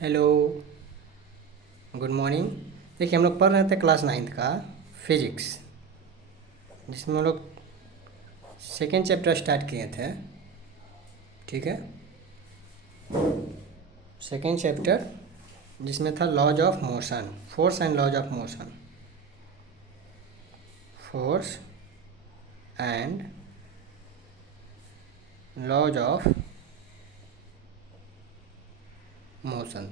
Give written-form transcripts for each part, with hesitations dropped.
Hello, good morning. देखिए, हम लोग पढ़ रहे थे क्लास 9th का फिजिक्स, जिसमें हम लोग सेकेंड चैप्टर स्टार्ट किए थे। ठीक है, सेकेंड चैप्टर जिसमें था laws of motion, force and laws of motion, force and laws of motion.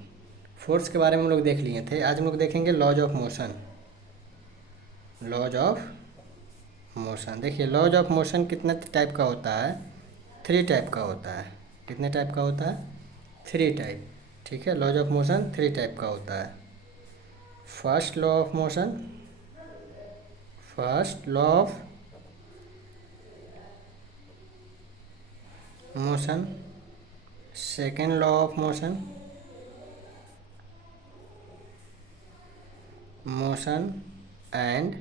Force के बारे में हम लोग देख लिए थे, आज हम लोग देखेंगे laws of motion. Laws of motion, देखिए लॉज ऑफ मोशन कितने टाइप का होता है? 3 टाइप का होता है। कितने टाइप का होता है? 3 टाइप। ठीक है, लॉज ऑफ मोशन 3 टाइप का होता है। First law of motion, first law of motion, second law of motion, motion and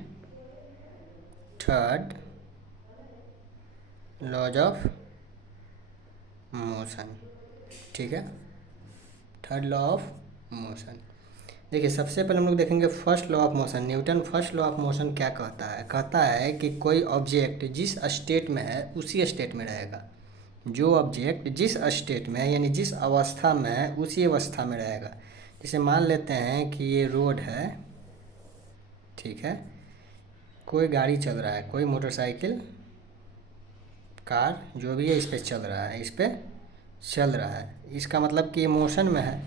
third laws of motion. ठीक है, थर्ड लॉ ऑफ मोशन। देखिए, सबसे पहले हम लोग देखेंगे first law of motion. Newton first law of motion क्या कहता है? कहता है कि कोई ऑब्जेक्ट जिस स्टेट में है उसी स्टेट में रहेगा। जो ऑब्जेक्ट जिस स्टेट में है यानी जिस अवस्था में है उसी अवस्था में रहेगा। जैसे मान लेते हैं कि ये रोड है, ठीक है, कोई गाड़ी चल रहा है, कोई मोटरसाइकिल, कार, जो भी है इस पर चल रहा है, इस पर चल रहा है। इसका मतलब कि ये मोशन में है।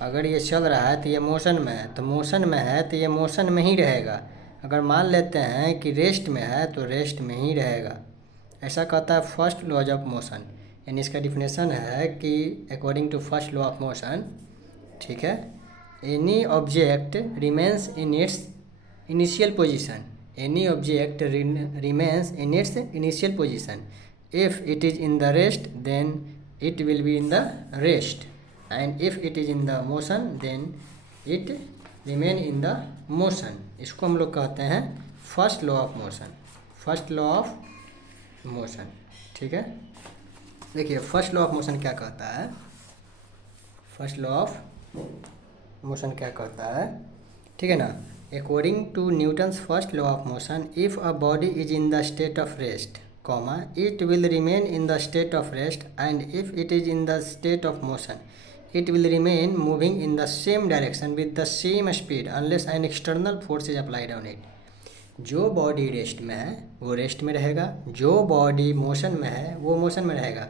अगर ये चल रहा है तो ये मोशन में है, तो मोशन में है तो ये मोशन में ही रहेगा। अगर मान लेते हैं कि रेस्ट में है तो रेस्ट में ही रहेगा। ऐसा कहता है फर्स्ट लॉज ऑफ मोशन। यानी इसका डिफिनेशन है कि according to first law of motion, ठीक है, any object remains in its initial position. Any object remains in its initial position. If it is in the rest then it will be in the rest, and if it is in the motion then it remain in the motion. इसको हम लोग कहते हैं first law of motion. First law of motion, ठीक है। देखिए, first law of motion क्या कहता है? फर्स्ट लॉ ऑफ मोशन क्या कहता है, ठीक है ना? According to Newton's first law of motion, if a body is in the state of rest, comma, it will remain in the state of rest, and if it is in the state of motion, it will remain moving in the same direction with the same speed unless an external force is applied on it. जो body rest में है वो rest में रहेगा, जो body motion में है वो मोशन में रहेगा,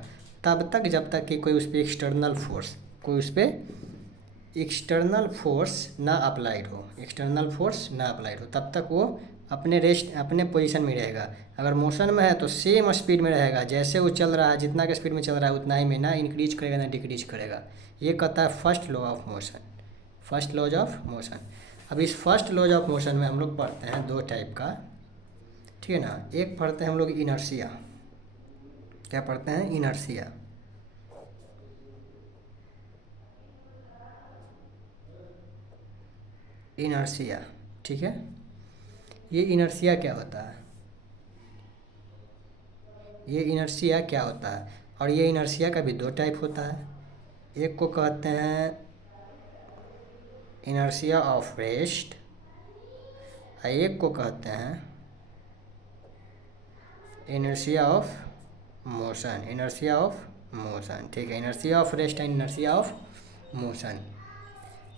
तब तक जब तक कि कोई उस पर एक्सटर्नल फोर्स, कोई उस पर एक्सटर्नल फोर्स ना अप्लाइड हो, एक्सटर्नल फोर्स ना अप्लाइड हो, तब तक वो अपने रेस्ट, अपने पोजीशन में रहेगा। अगर मोशन में है तो सेम स्पीड में रहेगा, जैसे वो चल रहा है, जितना के स्पीड में चल रहा है उतना ही में, ना इंक्रीज करेगा ना डिक्रीज करेगा। ये कहता है first law of motion, first laws of motion. अब इस फर्स्ट लॉज ऑफ मोशन में हम लोग पढ़ते हैं 2 टाइप का, ठीक है ना। एक पढ़ते हैं हम लोग इनर्शिया। क्या पढ़ते हैं? इनर्शिया। इनर्शिया, ठीक है। ये इनर्शिया क्या होता है? ये इनर्शिया क्या होता है? और ये इनर्शिया का भी 2 टाइप होता है। एक को कहते हैं इनर्शिया ऑफ रेस्ट, और एक को कहते हैं inertia of motion. Inertia of motion, ठीक है। Inertia of rest and inertia of motion,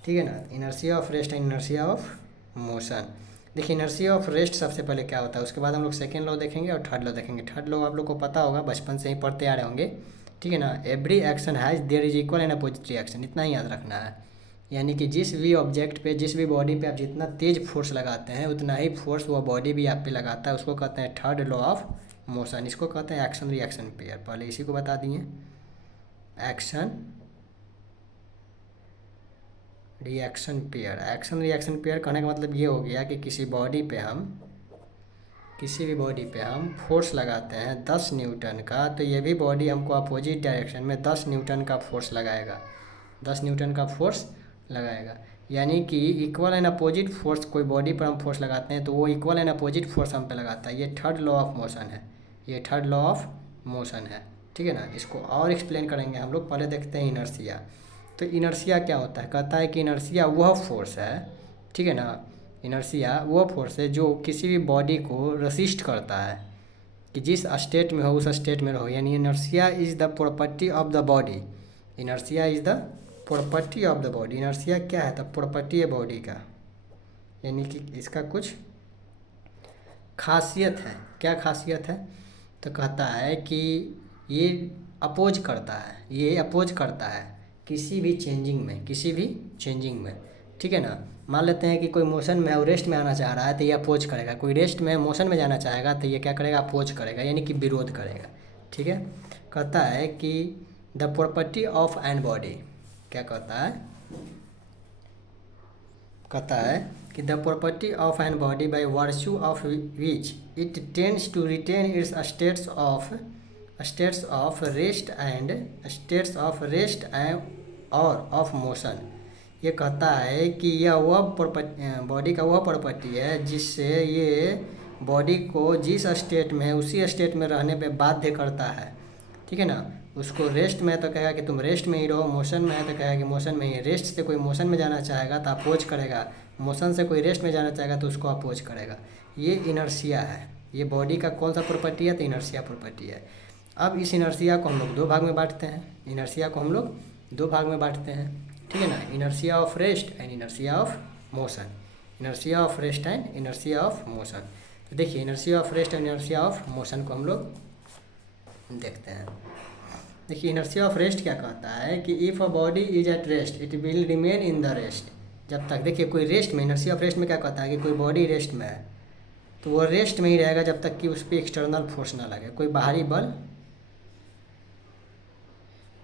ठीक है ना। Inertia of rest and inertia of motion. देखिए, इनर्शिया ऑफ रेस्ट सबसे पहले क्या होता है, उसके बाद हम लोग सेकेंड लॉ देखेंगे और थर्ड लॉ देखेंगे। थर्ड लॉ आप लोग को पता होगा, बचपन से ही पढ़ते आ रहे होंगे, ठीक है ना। Every action has their is equal and opposite reaction, इतना ही याद रखना है। यानी कि जिस भी ऑब्जेक्ट पे, जिस भी बॉडी पे आप जितना तेज फोर्स लगाते हैं उतना ही फोर्स वो बॉडी भी आप पे लगाता है। उसको कहते हैं थर्ड लॉ ऑफ मोशन। इसको कहते हैं एक्शन रिएक्शन पेयर। पहले इसी को बता दिए, action reaction pair. Action reaction pair कहने का मतलब ये हो गया कि किसी भी बॉडी पे हम फोर्स लगाते हैं 10 न्यूटन का, तो ये भी बॉडी हमको अपोजिट डायरेक्शन में 10 न्यूटन का फोर्स लगाएगा, 10 न्यूटन का फोर्स लगाएगा। यानी कि इक्वल एंड अपोजिट फोर्स, कोई बॉडी पर हम फोर्स लगाते हैं तो वो इक्वल एंड अपोजिट फोर्स हम पे लगाता है। ये थर्ड लॉ ऑफ मोशन है, ये थर्ड लॉ ऑफ मोशन है, ठीक है ना। इसको और एक्सप्लेन करेंगे हम लोग। पहले देखते हैं इनर्शिया। तो इनर्शिया क्या होता है, कहता है कि इनर्शिया वह फोर्स है, ठीक है ना, इनर्शिया वो फोर्स है जो किसी भी बॉडी को रेसिस्ट करता है कि जिस स्टेट में हो उस स्टेट में रहो, यानी inertia is the property of the body. Inertia is the property of the body. Inertia क्या है, द प्रॉपर्टी है बॉडी का, यानी कि इसका कुछ खासियत है। क्या खासियत है, तो कहता है कि ये अपोज करता है, ये अपोज करता है किसी भी चेंजिंग में, किसी भी चेंजिंग में, ठीक है ना। मान लेते हैं कि कोई मोशन में है, रेस्ट में आना चाह रहा है तो ये अपोज करेगा, कोई रेस्ट में मोशन में जाना चाहेगा तो ये क्या करेगा, अपोज करेगा, यानी कि विरोध करेगा, ठीक है। कहता है कि the property of an body, क्या कहता है, कहता है कि the property of an body by virtue of which it tends to retain its states of rest and और ऑफ मोशन। ये कहता है कि यह वह बॉडी का वह प्रॉपर्टी है जिससे ये बॉडी को जिस स्टेट में है उसी स्टेट में रहने पे बाध्य करता है, ठीक है ना। उसको रेस्ट में है तो कहेगा कि तुम रेस्ट में ही रहो, मोशन में है तो कहेगा कि मोशन में ही। रेस्ट से कोई मोशन में जाना चाहेगा तो अपोज करेगा, मोशन से कोई रेस्ट में जाना चाहेगा तो उसको अपोज करेगा। ये इनर्शिया है, ये बॉडी का कौन सा प्रॉपर्टी है, तो इनर्शिया प्रॉपर्टी है। अब इस इनर्शिया को हम लोग दो भाग में बांटते हैं, इनर्शिया को हम लोग दो भाग में बांटते हैं, ठीक है ना, inertia of rest and inertia of motion. Inertia of rest and inertia of motion. तो देखिए inertia of rest and inertia of motion को हम लोग देखते हैं। देखिए इनर्शिया ऑफ रेस्ट क्या कहता है कि if a body is at rest it will remain in the rest. जब तक, देखिए कोई रेस्ट में, इनर्शिया ऑफ रेस्ट में क्या कहता है कि कोई बॉडी रेस्ट में है तो वो रेस्ट में ही रहेगा जब तक कि उस पर एक्सटर्नल फोर्स ना लगे, कोई बाहरी बल,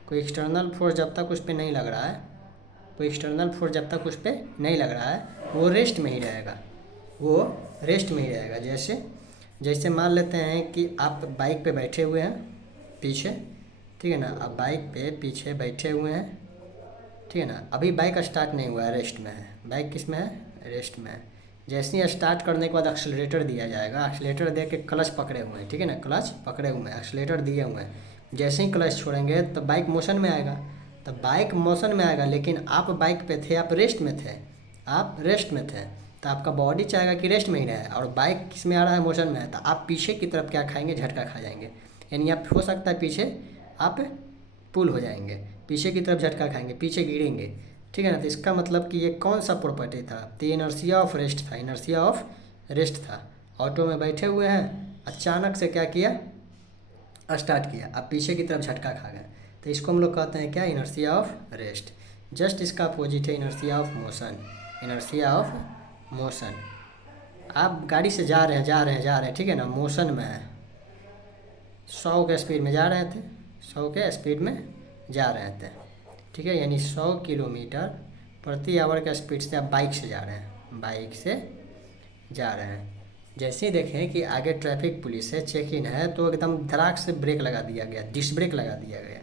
कोई एक्सटर्नल फोर्स जब तक उस पर नहीं लग रहा है, कोई एक्सटर्नल फोर्स जब तक उस पर नहीं लग रहा है वो रेस्ट में ही रहेगा, वो रेस्ट में ही रहेगा। जैसे मान लेते हैं कि आप बाइक पे बैठे हुए हैं पीछे, ठीक है ना, आप बाइक पे पीछे बैठे हुए हैं, ठीक है ना, अभी बाइक स्टार्ट नहीं हुआ है, रेस्ट में है, बाइक किस में है, रेस्ट में है। जैसे ही स्टार्ट करने के बाद एक्सीलरेटर दिया जाएगा, एक्सीलरेटर दे के क्लच पकड़े हुए हैं, ठीक है ना, क्लच पकड़े हुए हैं, एक्सीलरेटर दिए हुए हैं, जैसे ही क्लच छोड़ेंगे तो बाइक मोशन में आएगा, तो बाइक मोशन में आएगा, लेकिन आप बाइक पे थे, आप रेस्ट में थे, आप रेस्ट में थे, तो आपका बॉडी चाहेगा कि रेस्ट में ही रहे, और बाइक किस में आ रहा है, मोशन में है, तो आप पीछे की तरफ क्या खाएंगे, झटका खा जाएंगे, यानी आप हो सकता है पीछे आप पुल हो जाएंगे, पीछे की तरफ झटका खाएंगे, पीछे गिरेंगे, ठीक है ना। तो इसका मतलब कि ये कौन सा प्रॉपर्टी था, तो इनर्शिया ऑफ रेस्ट था, इनर्शिया ऑफ रेस्ट था। ऑटो में बैठे हुए हैं, अचानक से क्या किया, स्टार्ट किया, अब पीछे की तरफ झटका खा गए, तो इसको हम लोग कहते हैं क्या, इनर्शिया ऑफ रेस्ट। जस्ट इसका अपोजिट है inertia of motion, inertia of motion. आप गाड़ी से जा रहे हैं, ठीक है ना, मोशन में है, 100 के स्पीड में जा रहे थे, 100 के स्पीड में जा रहे थे, ठीक है, यानी 100 किलोमीटर प्रति आवर के स्पीड से आप बाइक से जा रहे हैं, बाइक से जा रहे हैं। जैसे ही देखें कि आगे ट्रैफिक पुलिस है, चेक इन है, तो एकदम धड़ाक से ब्रेक लगा दिया गया, डिस्क ब्रेक लगा दिया गया,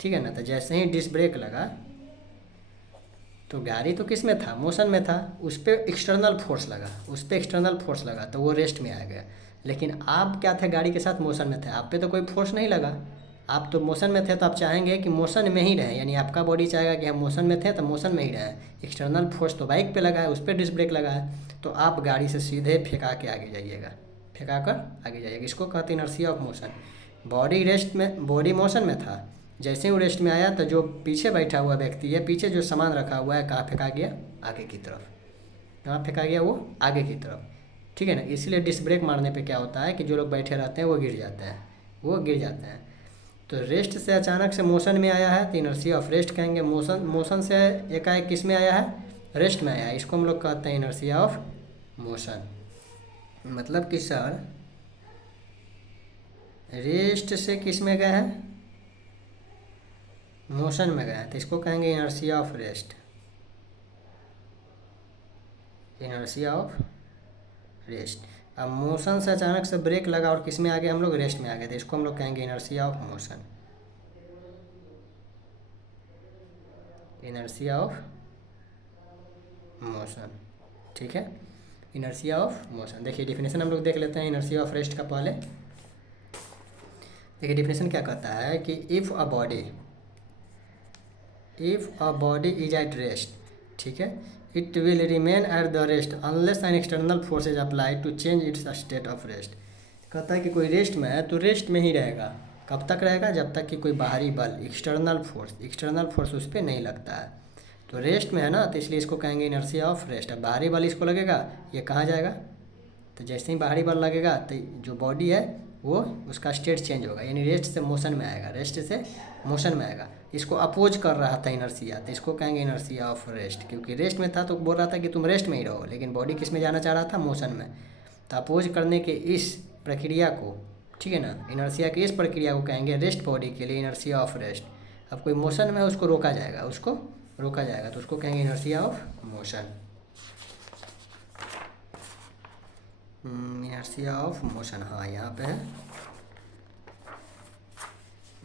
ठीक है ना। तो जैसे ही डिस्क ब्रेक लगा तो गाड़ी तो किस में था, मोशन में था, उस पर एक्सटर्नल फोर्स लगा, तो वो रेस्ट में आ गया। लेकिन आप क्या थे, गाड़ी के साथ मोशन में थे, आप पे तो कोई फोर्स नहीं लगा, आप तो मोशन में थे, तो आप चाहेंगे कि मोशन में ही रहे, यानी आपका बॉडी चाहेगा कि हम मोशन में थे तो मोशन में ही रहे। एक्सटर्नल फोर्स तो बाइक पे लगा है, उस पर डिस्क ब्रेक लगा है, तो आप गाड़ी से सीधे फेंका के आगे जाइएगा, फेंका कर आगे जाइएगा। इसको कहते हैं inertia of motion. Body rest में, बॉडी मोशन में था, जैसे ही वो रेस्ट में आया तो जो पीछे बैठा हुआ व्यक्ति है, पीछे जो सामान रखा हुआ है, कहाँ फेंका गया, आगे की तरफ, कहाँ फेंका गया, वो आगे की तरफ, ठीक है ना। इसलिए डिस्क ब्रेक मारने पे क्या होता है कि जो लोग बैठे रहते हैं वो गिर जाते हैं, तो रेस्ट से अचानक से मोशन में आया है तो इनर्शिया ऑफ रेस्ट कहेंगे। मोशन से एकाएक किस में आया है, रेस्ट में आया है, इसको हम लोग कहते हैं इनर्शिया ऑफ मोशन। मतलब कि सर रेस्ट से किस में गए हैं, मोशन में गए हैं, तो इसको कहेंगे inertia of rest, inertia of rest. अब मोशन से अचानक से ब्रेक लगा और किस में आ गए हम लोग, रेस्ट में आ गए, तो इसको हम लोग कहेंगे inertia of motion, inertia of motion, ठीक है, इनर्शिया ऑफ मोशन। देखिए डिफिनेशन हम लोग देख लेते हैं इनर्शिया ऑफ रेस्ट का पहले। देखिए डिफिनेशन क्या कहता है कि if a body if a body is at rest, ठीक है, it will remain at the rest unless an external force is apply to change its state of rest. कहता है कि कोई रेस्ट में है तो रेस्ट में ही रहेगा। कब तक रहेगा? जब तक कि कोई बाहरी बल, एक्सटर्नल फोर्स उस पर नहीं लगता है। तो रेस्ट में है ना, तो इसलिए इसको कहेंगे इनर्शिया ऑफ रेस्ट। अब बाहरी बल इसको लगेगा, ये कहाँ जाएगा? तो जैसे ही बाहरी बल लगेगा तो जो बॉडी है वो उसका स्टेट चेंज होगा, यानी रेस्ट से मोशन में आएगा, रेस्ट से मोशन में आएगा। इसको अपोज कर रहा था इनर्शिया, तो इसको कहेंगे इनर्शिया ऑफ रेस्ट। क्योंकि रेस्ट में था तो बोल रहा था कि तुम रेस्ट में ही रहो, लेकिन बॉडी किस में जाना चाह रहा था? मोशन में। तो अपोज करने के इस प्रक्रिया को, ठीक है ना, इनर्शिया की इस प्रक्रिया को कहेंगे रेस्ट बॉडी के लिए इनर्शिया ऑफ रेस्ट। अब कोई मोशन में उसको रोका जाएगा, तो उसको कहेंगे inertia of motion. Inertia of motion, हाँ यहाँ पे है,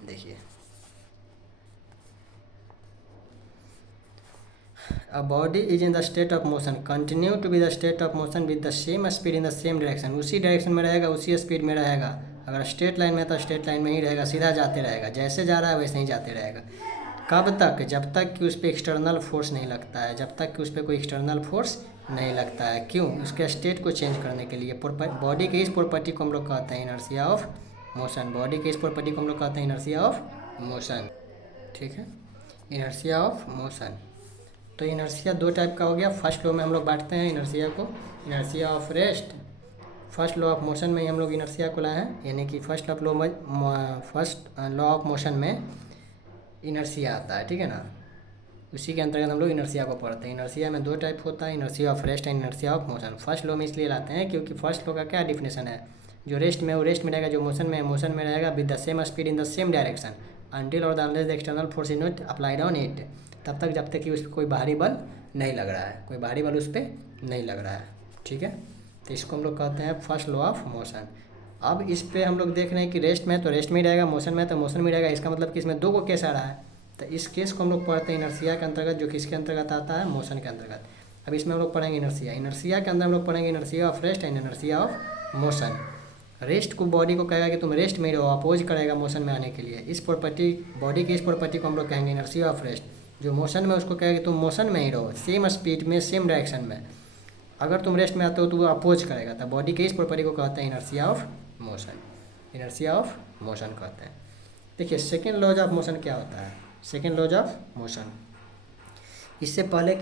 देखिए। A body is in the state of motion, continue to be the state of motion with the same speed in the same direction, उसी डायरेक्शन में रहेगा, उसी स्पीड में रहेगा। अगर स्ट्रेट लाइन में तो स्ट्रेट लाइन में ही रहेगा, सीधा जाते रहेगा, जैसे जा रहा है वैसे ही जाते रहेगा। कब तक? जब तक कि उस पर एक्सटर्नल फोर्स नहीं लगता है, जब तक कि उस पर कोई एक्सटर्नल फोर्स नहीं लगता है। क्यों? उसके स्टेट को चेंज करने के लिए। बॉडी के इस प्रॉपर्टी को हम लोग कहते हैं इनर्शिया ऑफ मोशन। बॉडी के इस प्रॉपर्टी को हम लोग कहते हैं इनर्शिया ऑफ मोशन, ठीक है, इनर्शिया ऑफ मोशन। तो इनर्शिया दो टाइप का हो गया। फर्स्ट लॉ में हम लोग बांटते हैं इनर्शिया को, inertia of rest. First law of motion में ही हम लोग इनर्शिया को लाए हैं, यानी कि फर्स्ट लॉ ऑफ मोशन में इनर्शिया आता है, ठीक है ना। उसी के अंतर्गत हम लोग इनर्शिया को पढ़ते हैं। इनर्शिया में दो टाइप होता है, inertia of rest and inertia of motion. First law में इसलिए लाते हैं क्योंकि फर्स्ट लॉ का क्या डिफिनेशन है? जो रेस्ट में है वो रेस्ट में रहेगा, जो मोशन में है मोशन में रहेगा, with the same speed in the same direction until और the unless the external force is not applied on it. तब तक जब तक कि उस पर कोई बाहरी बल नहीं लग रहा है, कोई बाहरी बल उस पर नहीं लग रहा है, ठीक है। तो इसको हम लोग कहते हैं फर्स्ट लॉ ऑफ मोशन। अब इस पे हम लोग देख रहे हैं कि रेस्ट में है तो रेस्ट में ही रहेगा, मोशन में है तो मोशन में रहेगा। इसका मतलब कि इसमें दो को केस आ रहा है, तो इस केस को हम लोग पढ़ते हैं इनर्शिया के अंतर्गत, जो किसके अंतर्गत आता है? मोशन के अंतर्गत। अब इसमें हम लोग पढ़ेंगे इनर्शिया के अंदर हम लोग पढ़ेंगे inertia of rest and inertia of motion. Rest को बॉडी को कहेगा कि तुम रेस्ट में रहो, अपोज करेगा मोशन में आने के लिए। इस प्रॉपर्टी, बॉडी की इस प्रॉपर्टी को हम लोग कहेंगे इनर्शिया ऑफ रेस्ट। जो मोशन में उसको कहेगा कि तुम मोशन में ही रहो, सेम स्पीड में, सेम डायरेक्शन में। अगर तुम रेस्ट में आते हो तो वो अपोज करेगा, तो बॉडी के इस प्रॉपर्टी को कहते हैं inertia of motion, inertia of motion कहते हैं। देखिए सेकेंड लॉज ऑफ मोशन क्या होता है? सेकेंड लॉज ऑफ मोशन, इससे पहले कि